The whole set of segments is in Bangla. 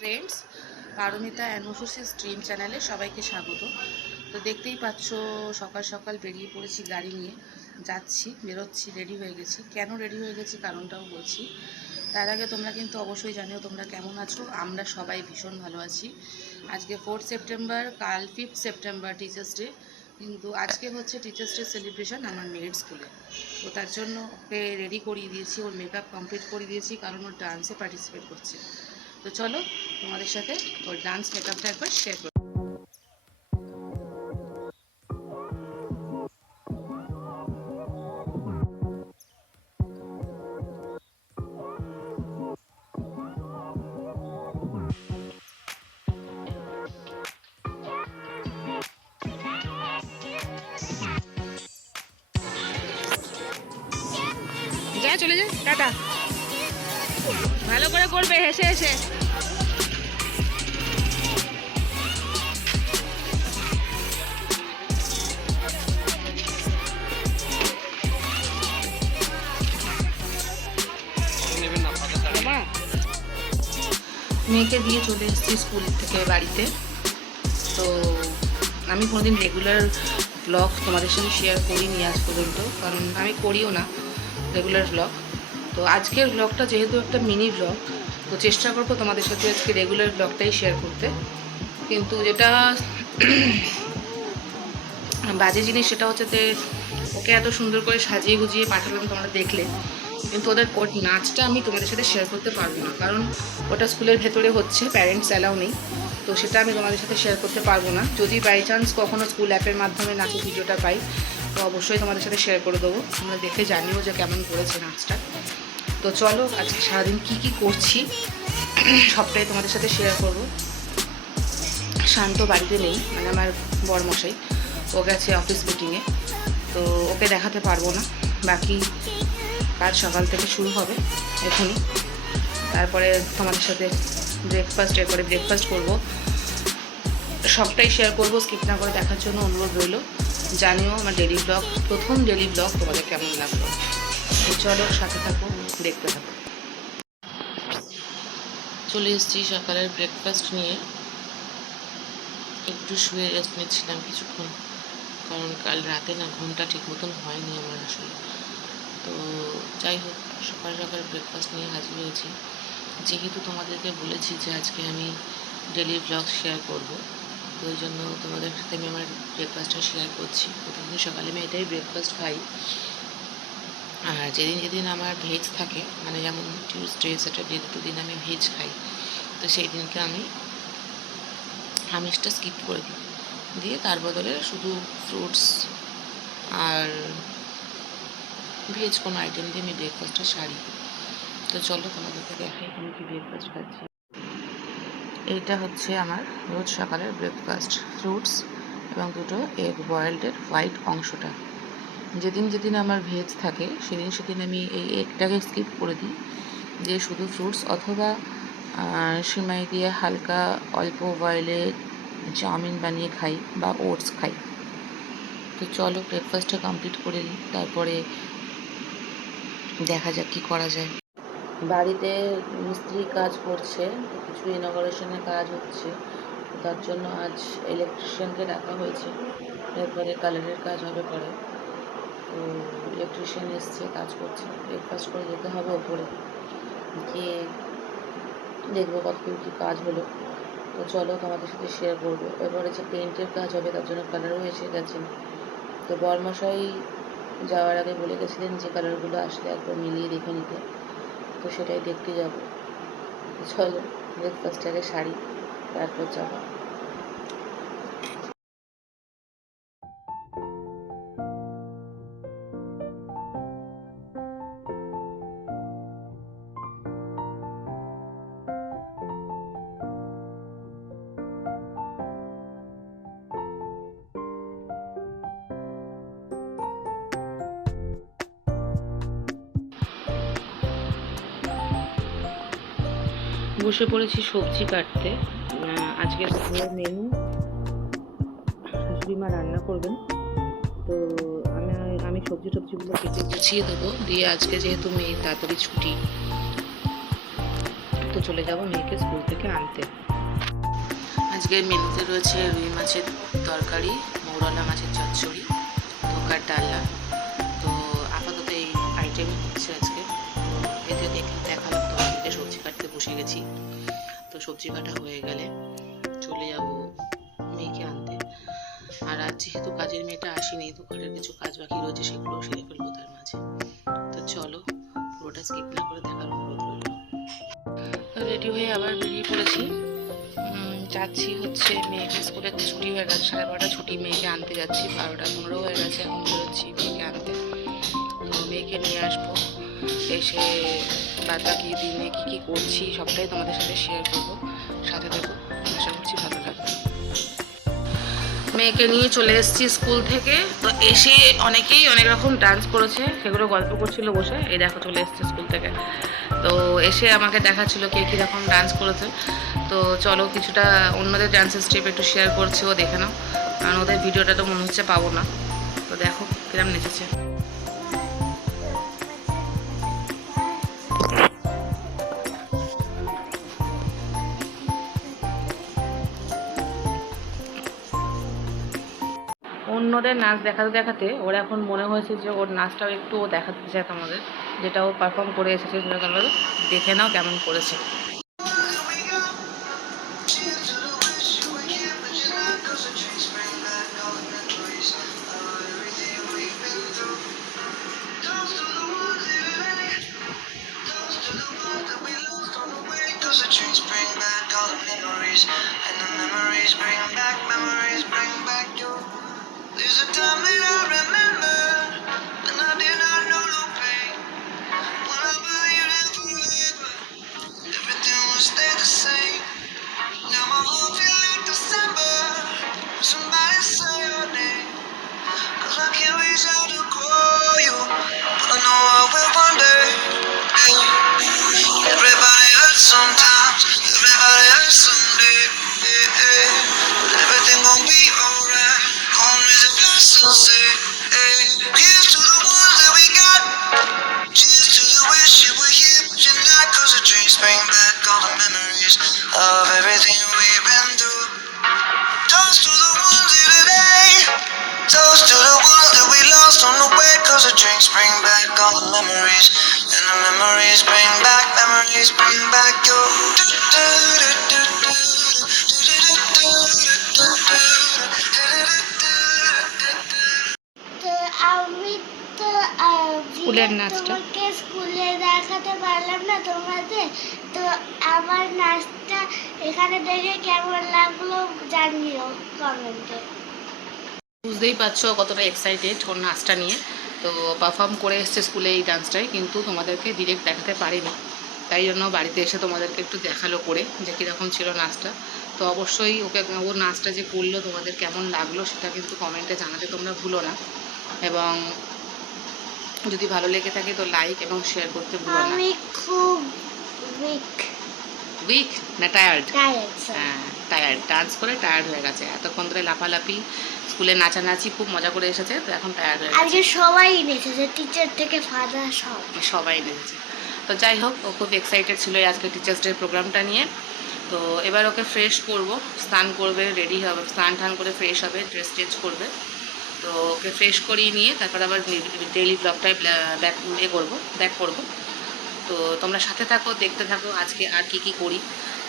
ফ্রেন্ডস পারমিতা অ্যানোসোসি স্ট্রিম চ্যানেলে সবাইকে স্বাগত। তো দেখতেই পাচ্ছ, সকাল সকাল বেরিয়ে পড়েছি গাড়ি নিয়ে। যাচ্ছি, বেরোচ্ছি রেডি হয়ে গেছি। কেন রেডি হয়ে গেছি কারণটাও বলছি। তার আগে তোমরা কিন্তু অবশ্যই জানিও তোমরা কেমন আছো। আমরা সবাই ভীষণ ভালো আছি। আজকে ফোর্থ সেপ্টেম্বর কাল ফিফথ সেপ্টেম্বর টিচার্স ডে কিন্তু আজকে হচ্ছে টিচার্স ডে সেলিব্রেশন আমার মেরিট স্কুলে তো তার জন্য ওকে রেডি করিয়ে দিয়েছি, ওর মেকআপ কমপ্লিট করে দিয়েছি, কারণ ওর ডান্সে পার্টিসিপেট করছে। তো চলো তোমাদের সাথে ওর ডান্স মেকআপটা একবার শেয়ার করি। চলে যা, টাটা। ভালো করে করবে, হেসে হেসে। মেয়েকে দিয়ে চলে এসেছি স্কুল থেকে বাড়িতে। তো আমি কোনোদিন রেগুলার ব্লগ তোমাদের সঙ্গে শেয়ার করিনি আজ পর্যন্ত, কারণ আমি করিও না রেগুলার ব্লগ তো আজকের ব্লগটা যেহেতু একটা মিনি ব্লগ তো চেষ্টা করব তোমাদের সাথে আজকে রেগুলার ব্লগটাই শেয়ার করতে। কিন্তু যেটা বাজে জিনিস সেটা হচ্ছে যে ওকে এত সুন্দর করে সাজিয়ে গুজিয়ে পাঠালাম তোমরা দেখলে। কিন্তু ওদের নাচটা আমি তোমাদের সাথে শেয়ার করতে পারব না। কারণ ওটা স্কুলের ভেতরে হচ্ছে প্যারেন্টস অ্যালাউ নেই। তো সেটা আমি তোমাদের সাথে শেয়ার করতে পারব না। যদি বাই চান্স কখনও স্কুল অ্যাপের মাধ্যমে নাচের ভিডিওটা পাই, তো অবশ্যই তোমাদের সাথে শেয়ার করে দেবো। তোমরা দেখে জানিও যে কেমন করেছে নাচটা। তো চলো, আজকে সারাদিন কি কি করছি, সবটাই তোমাদের সাথে শেয়ার করব। শান্ত বাড়িতে নেই মানে আমার বরমশাই। ও গেছে অফিস মিটিংয়ে তো ওকে দেখাতে পারব না। বাকি কাজ সকাল থেকে শুরু হবে এখনই। তারপরে তোমাদের সাথে ব্রেকফাস্ট এরপরে ব্রেকফাস্ট করব। সবটাই শেয়ার করব স্কিপ না করে দেখার জন্য অনুরোধ রইল। জানিও আমার ডেলি ব্লগ প্রথম ডেলি ব্লগ তোমাদের কেমন লাগল? চলো সাথে থাকো, দেখতে থাকো। চলে এসেছি সকালের ব্রেকফাস্ট নিয়ে। একটু শুয়ে রেস্ট নিচ্ছিলাম কিছুক্ষণ, কারণ কাল রাতে না ঘুমটা ঠিক মতন হয়নি আমার আসলে। তো যাই হোক, সকাল সকাল ব্রেকফাস্ট নিয়ে হাজির হয়েছি। যেহেতু তোমাদেরকে বলেছি যে আজকে আমি ডেলি ব্লগ শেয়ার করব ওই জন্য তোমাদের সাথে আমি আমার ব্রেকফাস্টটা শেয়ার করছি। প্রতিদিন সকালে আমি এটাই ব্রেকফাস্ট খাই। আর যেদিন যেদিন আমার ভেজ থাকে মানে যেমন টিউসডে স্যাটারডে দুটো দিন আমি ভেজ খাই, তো সেই দিনকে আমি আমিষটা স্কিপ করে দিই। দিয়ে তার বদলে শুধু ফ্রুটস আর ভেজ কোনো আইটেম দিয়ে আমি ব্রেকফাস্টটা সারি। তো চলো তোমাদেরকে দেখাই আমি কি ব্রেকফাস্ট খাচ্ছি। এইটা হচ্ছে আমার রোজ সকালের ব্রেকফাস্ট ফ্রুটস এবং দুটো এগ বয়েলডের হোয়াইট অংশটা। যেদিন যেদিন আমার ভেজ থাকে, সেদিন সেদিন আমি এই এগটাকে স্কিপ করে দিই। যে শুধু ফ্রুটস অথবা সিমাই দিয়ে হালকা অল্প বয়েলে চাউমিন বানিয়ে খাই বা ওটস খাই। তো চলো ব্রেকফাস্টটা কমপ্লিট করে নিই। তারপরে দেখা যাক কী করা যায়। বাড়িতে মিস্ত্রি কাজ করছে কিছু ইনগরেশনের কাজ হচ্ছে। তার জন্য আজ ইলেকট্রিশিয়ানকে ডাকা হয়েছে। এরপরে কালারের কাজ হবে পরে। তো ইলেকট্রিশিয়ান এসছে, কাজ করছে। ব্রেকফাস্ট করে যেতে হবে ওপরে। গিয়ে দেখব কতদূর কী কাজ হলো। তো চলো তোমাদের সাথে শেয়ার করব। এরপরে যে পেন্টের কাজ হবে, তার জন্য কালারও এসে গেছে। তো বরমশাই যাওয়ার আগে বলে গেছিলেন যে কালারগুলো আসলে একবার মিলিয়ে দেখে নিতে। তো সেটাই দেখতে যাব। চলো চলো আগে শাড়ি তারপর যাব। বসে পড়েছি সবজি কাটতে। আজকে মেনু শাশুড়ি মা রান্না করবেন। তো আমি আমি সবজি টবজিগুলো কেটে গুছিয়ে দেবো। দিয়ে আজকে যেহেতু মেয়ে তাড়াতাড়ি ছুটি, তো চলে যাব মেয়েকে স্কুল থেকে আনতে। আজকের মেনুতে রয়েছে রুই মাছের তরকারি, মৌরলা মাছের চচ্চড়ি, ধোকার ডাল্লা তো আপাতত এই আইটেমই হচ্ছে বসে গেছি। তো সবজি কাটা হয়ে গেলে চলে যাব মেয়েকে আনতে। আর আজ যেহেতু কাজের মেয়েটা আসেনি, তো ঘরের কিছু কাজ বাকি রয়েছে, সেগুলো সেরে ফেলব তার মাঝে। তো চলো, পুরোটা স্কিপ না করে দেখার অনুরোধ রইল। রেডি হয়ে আবার বেরিয়ে পড়েছি। যাচ্ছি হচ্ছে মেয়েকে স্কুলের ছুটি হয়ে গেছে, সাড়ে বারোটা ছুটি মেয়েকে আনতে যাচ্ছি, বারোটা পনেরো হয়ে গেছে, এখন বেরোচ্ছি মেয়েকে আনতে। তো মেয়েকে নিয়ে আসব। এসে বাদ বাকি দিনে কী কী করছি সবটাই তোমাদের সাথে শেয়ার করব। সাথে দেবো আশা করছি ভালো লাগবে। মেয়েকে নিয়ে চলে এসেছি স্কুল থেকে। তো এসে অনেকেই অনেক রকম ডান্স করেছে, সেগুলো গল্প করছিল বসে। এই দেখো, চলে এসেছে স্কুল থেকে। তো এসে আমাকে দেখাচ্ছিল কে কীরকম ডান্স করেছে। তো চলো, কিছুটা অন্যদের ডান্সের স্টেপ একটু শেয়ার করছি, ও দেখে নাও। কারণ ওদের ভিডিওটা তো মনে হচ্ছে পাবো না। তো দেখো, কিরম নেচেছে। অন্যদের নাচ দেখাতে দেখাতে ওর এখন মনে হয়েছে যে ওর নাচটাও একটু ও দেখাতে চায় তোমাদের যেটা ও পারফর্ম করে এসেছে সেটা দেখে নাও কেমন করেছে। Memories bring back, memories. স্কুলের নাচটা? স্কুলে দেখাতে পারলাম না তোমাদের। তো আমার নাচটা এখানে দেখে কেমন লাগল জানিও কমেন্টে। বুঝতেই পারছ কতটা এক্সাইটেড ওর নাচটা নিয়ে। তো পারফর্ম করে এসছে স্কুলে এই ডান্সটাই কিন্তু তোমাদেরকে ডিরেক্ট দেখাতে পারিনি। তাই জন্য বাড়িতে এসে তোমাদেরকে একটু দেখাল করে যে কীরকম ছিল নাচটা। তো অবশ্যই ওকে ওর নাচটা যে করল তোমাদের কেমন লাগল সেটা কিন্তু কমেন্টে জানাতে তোমরা ভুলো না। এবং যদি ভালো লেগে থাকে তো লাইক এবং শেয়ার করতে ভুলো না। আমি খুব উইক উইক না টায়ার্ড টায়ার্ড হ্যাঁ টায়ার্ড ডান্স করে টায়ার্ড হয়ে গেছে। এতক্ষণ ধরে লাফালাফি স্কুলে নাচানাচি খুব মজা করে এসেছে তো এখন টায়ার্ড হয়ে গেছে। আজকে সবাই নেচেছে টিচার থেকে ফাদার সব। সবাই নেমেছে তো যাই হোক ও খুব এক্সাইটেড ছিল আজকে টিচার্স ডে প্রোগ্রামটা নিয়ে। তো এবার ওকে ফ্রেশ করব স্নান করবে রেডি হবে স্নান টান করে ফ্রেশ হবে ড্রেস চেঞ্জ করবে। তো ওকে ফ্রেশ করিয়ে নিয়ে তারপর আবার ডেইলি ব্লগটায় ব্যাক এ করব ব্যাক করব। তো তোমরা সাথে থাকো, দেখতে থাকো, আজকে আর কি কি করি।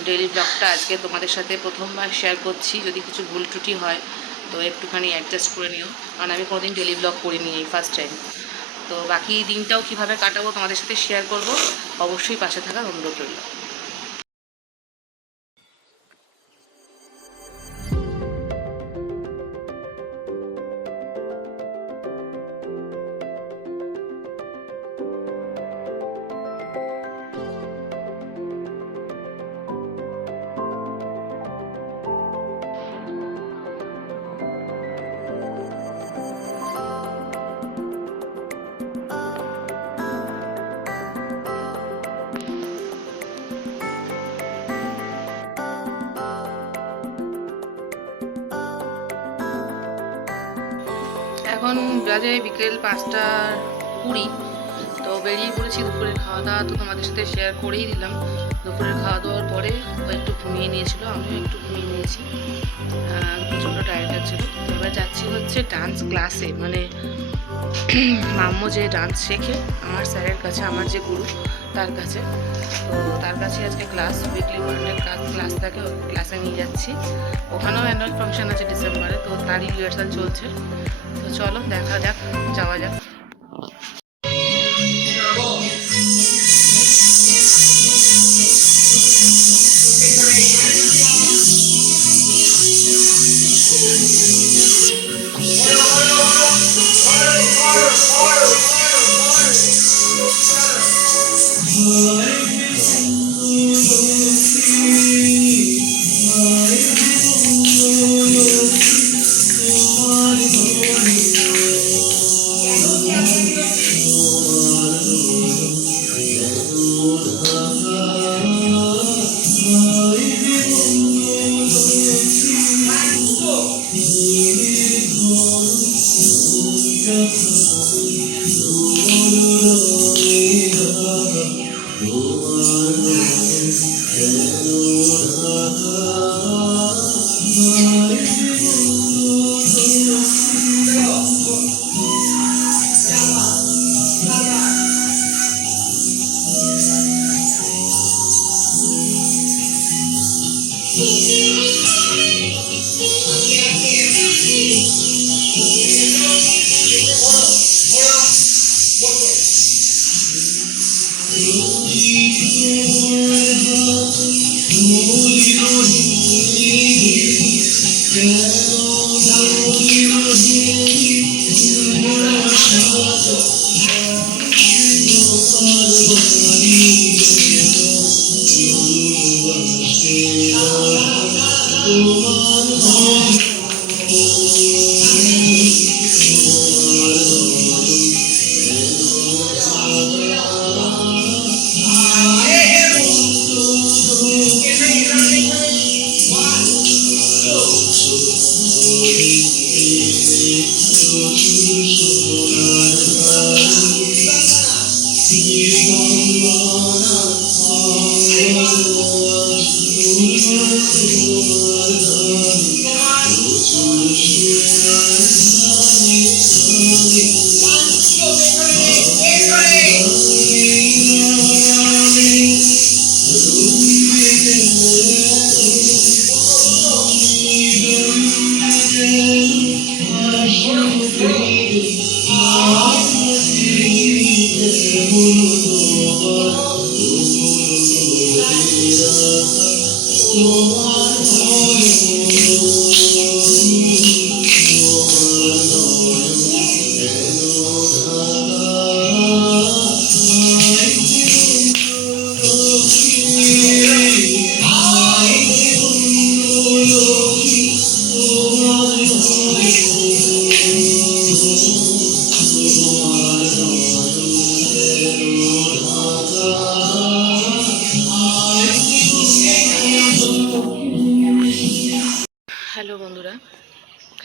ডেইলি ব্লগটা আজকে তোমাদের সাথে প্রথমবার শেয়ার করছি। যদি কিছু ভুল ত্রুটি হয়, তো একটুখানি অ্যাডজাস্ট করে নিও। কারণ আমি কোনোদিন ডেইলি ব্লগ করিনি এই ফার্স্ট টাইম তো বাকি দিনটাও কীভাবে কাটাবো তোমাদের সাথে শেয়ার করব, অবশ্যই পাশে থাকার অনুরোধ রইল। এখন বাজে বিকেল পাঁচটা কুড়ি, তো বেরিয়ে পড়েছি দুপুরের খাওয়া দাওয়া তো তোমাদের সাথে শেয়ার করেই দিলাম। দুপুরের খাওয়া দাওয়ার পরে একটু ঘুমিয়ে নিয়েছিল, আমিও একটু ঘুমিয়ে নিয়েছি। প্রচণ্ড টায়ার্ড লাগছিল। তো এবার যাচ্ছি হচ্ছে ডান্স ক্লাসে মানে মাম্মু যে ডান্স শেখে, আমার স্যারের কাছে, আমার যে গুরু তার কাছে। তো তার কাছে আজকে ক্লাস উইকলি ওয়ার্ল্ডের ক্লাস থাকে ক্লাসে নিয়ে যাচ্ছি। ওখানেও অ্যানুয়াল ফাংশন আছে ডিসেম্বরে তো তারই রিহার্সাল চলছে। তো চলো দেখা যাক, যাওয়া যাক। Hallelujah.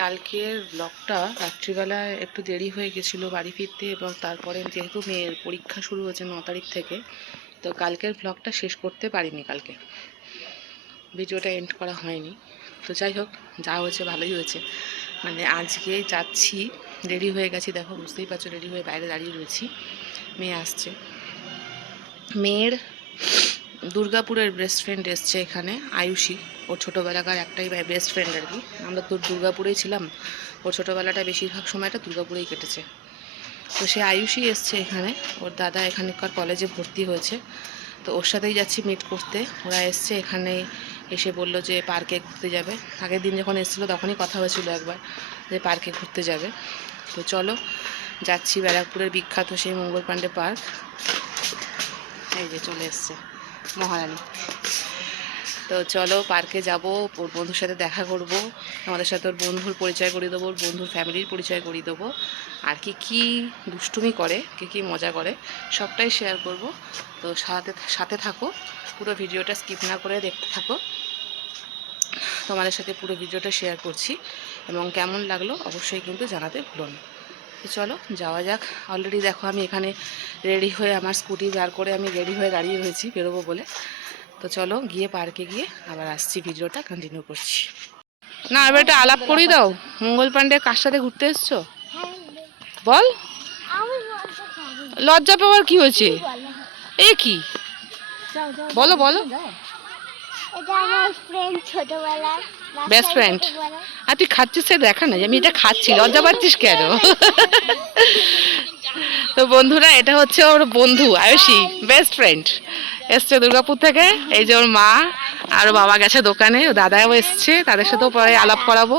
কালকের ব্লগটা রাত্রিবেলায় একটু দেরি হয়ে গেছিল বাড়ি ফিরতে এবং তারপরে যেহেতু মেয়ের পরীক্ষা শুরু হয়েছে ন তারিখ থেকে, তো কালকের ব্লগটা শেষ করতে পারিনি কালকে। ভিডিওটা এন্ড করা হয়নি। তো যাই হোক, যা হয়েছে ভালোই হয়েছে। মানে আজকে যাচ্ছি রেডি হয়ে গেছি, দেখো বুঝতেই পারছ রেডি হয়ে বাইরে দাঁড়িয়ে রয়েছি। মেয়ে আসছে। মেয়ের দুর্গাপুরের বেস্ট ফ্রেন্ড এসছে এখানে, আয়ুষী। ওর ছোটোবেলাকার একটাই বেস্ট ফ্রেন্ড আর কি। আমরা তো দুর্গাপুরেই ছিলাম। ওর ছোটোবেলাটা বেশিরভাগ সময়টা দুর্গাপুরেই কেটেছে। তো সে আয়ুষী এসছে এখানে। ওর দাদা এখানকার কলেজে ভর্তি হয়েছে। তো ওর সাথেই যাচ্ছি মিট করতে। ওরা এসছে এখানে, এসে বলল যে পার্কে ঘুরতে যাবে। আগের দিন যখন এসেছিল তখনই কথা হয়েছিল একবার যে পার্কে ঘুরতে যাবে। তো চলো, যাচ্ছি ব্যারাকপুরের বিখ্যাত সেই মঙ্গল পাণ্ডে পার্ক এই যে চলে এসছে। মহারানী। তো চলো, পার্কে যাব, ওর বন্ধুর সাথে দেখা করব। আমাদের সাথে ওর বন্ধুর পরিচয় করিয়ে দেবো, ওর বন্ধুর ফ্যামিলির পরিচয় করিয়ে দেবো। আর কি কি দুষ্টুমি করে, কি কি মজা করে, সবটাই শেয়ার করব। তো সাথে সাথে থাকো, পুরো ভিডিওটা স্কিপ না করে দেখতে থাকো। তোমাদের সাথে পুরো ভিডিওটা শেয়ার করছি। এবং কেমন লাগল, অবশ্যই কিন্তু জানাতে ভুলো না। তো চলো যাওয়া যাক। অলরেডি দেখো আমি এখানে রেডি হয়ে আমার স্কুটি বার করে আমি রেডি হয়ে দাঁড়িয়ে রয়েছি বেরোবো বলে। তো চলো গিয়ে পার্কে গিয়ে আবার আসছি ভিডিওটা কন্টিনিউ করছি। না এবার একটা আলাপ করেই দাও। মঙ্গল পাণ্ডে কার সাথে ঘুরতে এসছো? বল। লজ্জা পাওয়ার কি হয়েছে? এ কি? বলো বলো। এটা আমার ফ্রেন্ড? আর তুই খাচ্ছিস সে দেখা না যে আমি এটা খাচ্ছি লজ্জা পাচ্ছিস কেন? তো বন্ধুরা এটা হচ্ছে ওর বন্ধু আয়ুষী বেস্ট ফ্রেন্ড এসছে দুর্গাপুর থেকে এই যে ওর মা আর বাবা গেছে দোকানে ও দাদাও এসছে তাদের সাথেও পরে আলাপ করাবো।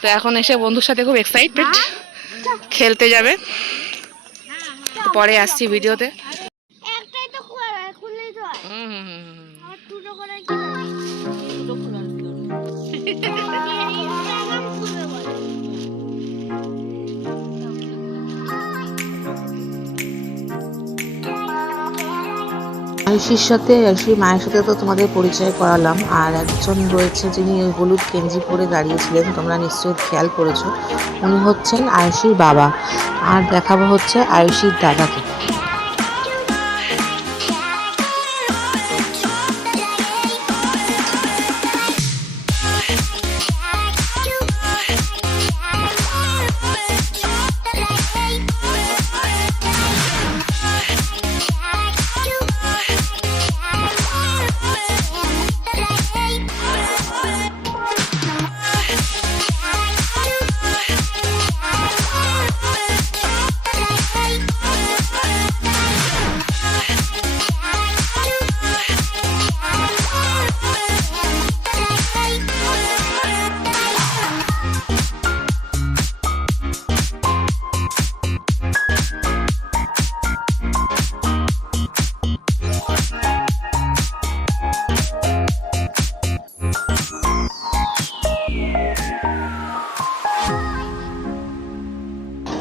তো এখন এসে বন্ধুর সাথে খুব এক্সাইটেড খেলতে যাবে। তো পরে আসছি ভিডিওতে। হুম হুম হুম আয়ুষির সাথে, আয়ুষির মায়ের সাথে তো তোমাদের পরিচয় করালাম। আর একজন রয়েছে যিনি হলুদ গেঞ্জি পরে দাঁড়িয়েছিলেন, তোমরা নিশ্চয়ই খেয়াল করেছ। উনি হচ্ছেন আয়ুষির বাবা। আর দেখাবো হচ্ছে আয়ুষির দাদাকে।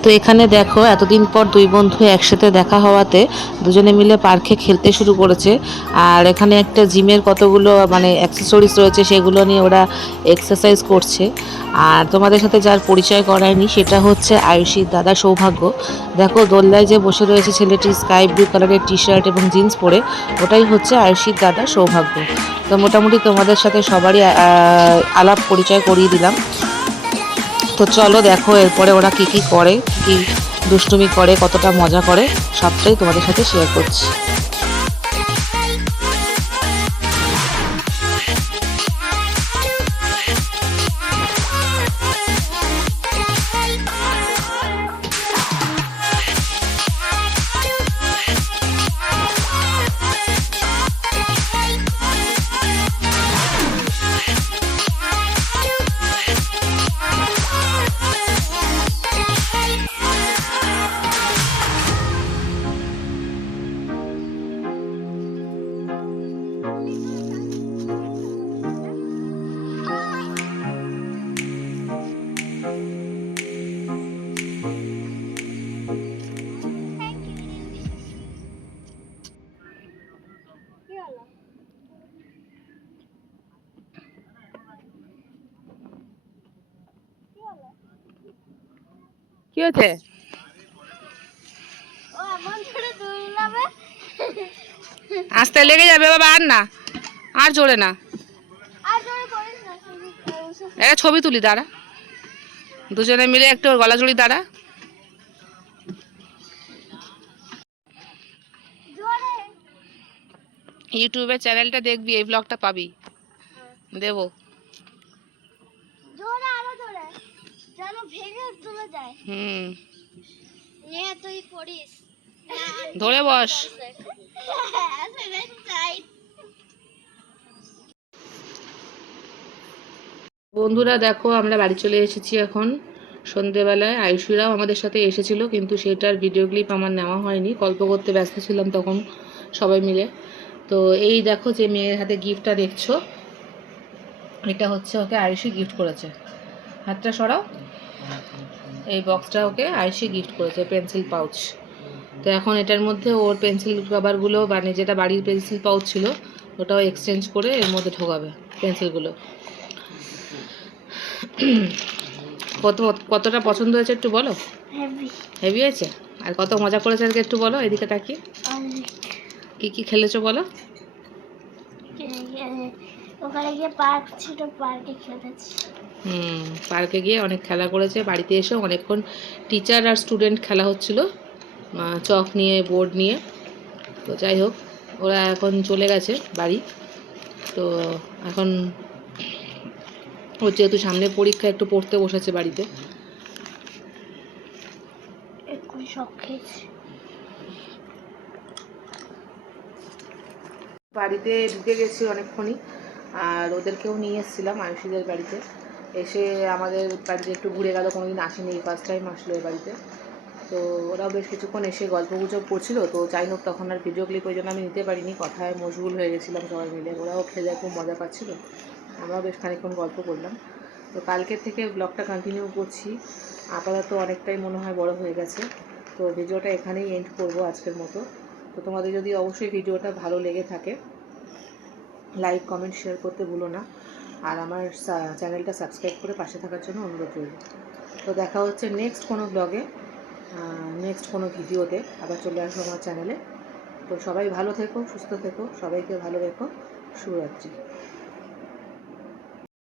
তো এখানে দেখো, এতদিন পর দুই বন্ধু একসাথে দেখা হওয়াতে দুজনে মিলে পার্কে খেলতে শুরু করেছে। আর এখানে একটা জিমের কতগুলো মানে অ্যাক্সেসরিজ রয়েছে, সেগুলো নিয়ে ওরা এক্সারসাইজ করছে। আর তোমাদের সাথে যার পরিচয় করায়নি, সেটা হচ্ছে আয়ুষীর দাদা সৌভাগ্য। দেখো, দোল্লায় যে বসে রয়েছে ছেলেটি স্কাই ব্লু কালারের টি শার্ট এবং জিন্স পরে, ওটাই হচ্ছে আয়ুষীর দাদা সৌভাগ্য। তো মোটামুটি তোমাদের সাথে সবারই আলাপ পরিচয় করিয়ে দিলাম। তো চলো দেখো এরপরে ওরা কি কি করে, কি দুষ্টুমি করে, কতটা মজা করে, সবটাই তোমাদের সাথে শেয়ার করছি। দৌড়াবে আস্তে লেগে যাবে বাবা আর না আর জোরে না। একটা ছবি তুলি দাঁড়া। দুজনে মিলে একটু গলা জড়ি দাঁড়া ইউটিউবের চ্যানেলটা দেখবি এই ব্লগটা পাবি। দেবো জোরে আরও জোরে যেন ভেঙে তুলে যায়। হুম। এ তুই করিস ধরে বস। বন্ধুরা দেখো আমরা বাড়ি চলে এসেছি এখন। সন্ধেবেলায় আয়ুষীরাও আমাদের সাথে এসেছিল কিন্তু সেটার ভিডিও ক্লিপ আমার নেওয়া হয়নি। গল্প করতে ব্যস্ত ছিলাম তখন সবাই মিলে। তো এই দেখো যে মেয়ের হাতে গিফটটা দেখছ। এটা হচ্ছে ওকে আয়ুষী গিফট করেছে। হাতটা সরাও। এই বক্সটা ওকে আয়ুষী গিফট করেছে পেন্সিল পাউচ তো এখন এটার মধ্যে ওর পেন্সিল কভারগুলো মানে যেটা বাড়ির পেন্সিল পাউচ ছিল ওটাও এক্সচেঞ্জ করে এর মধ্যে ঢোকাবে পেন্সিলগুলো কত কতটা পছন্দ হয়েছে একটু বলো? হেভি হয়েছে? আর কত মজা করেছে আজকে একটু বলো এদিকে তাকিয়ে। অনেক। কী কী খেলেছো বলো? ওখানে গিয়ে পার্ক ছিল পার্কে খেলেছি। হুম পার্কে গিয়ে অনেক খেলা করেছে। বাড়িতে এসে অনেকক্ষণ টিচার আর স্টুডেন্ট খেলা হচ্ছিল চক নিয়ে বোর্ড নিয়ে। তো যাই হোক ওরা এখন চলে গেছে বাড়ি। তো এখন ওর যেহেতু সামনে পরীক্ষা একটু পড়তে বসেছে বাড়িতে। বাড়িতে ঢুকে গেছি অনেকক্ষণই আর ওদেরকেও নিয়ে এসেছিলাম আয়ুষীদের বাড়িতে। এসে আমাদের বাড়িতে একটু ঘুরে গেল কোনো দিন আসেনি, এই ফার্স্ট টাইম আসলো এ বাড়িতে। তো ওরাও বেশ কিছুক্ষণ এসে গল্প গুজব করছিল, তো যাই হোক তখন আর ভিডিও ক্লিপ ওই জন্য আমি নিতে পারিনি, কথায় মশগুল হয়ে গেছিলাম সবাই মিলে। ওরাও খেলে খুব মজা পাচ্ছিল, আমরাও বেশ খানিকক্ষণ গল্প করলাম। তো কালকের থেকে ব্লগটা কন্টিনিউ করছি, আপাতত অনেকটাই মনে হয় বড় হয়ে গেছে। তো ভিডিওটা এখানেই এন্ড করব আজকের মতো। তো তোমাদের যদি অবশ্যই ভিডিওটা ভালো লেগে থাকে লাইক কমেন্ট শেয়ার করতে ভুলো না। আর আমার চ্যানেলটা সাবস্ক্রাইব করে পাশে থাকার জন্য অনুরোধ রইল। তো দেখা হচ্ছে নেক্সট কোনো ব্লগে নেক্সট কোনো ভিডিওতে আবার চলে আসব আমার চ্যানেলে। তো সবাই ভালো থেকো, সুস্থ থেকো, সবাইকে ভালো রেখো। শুভরাত্রি।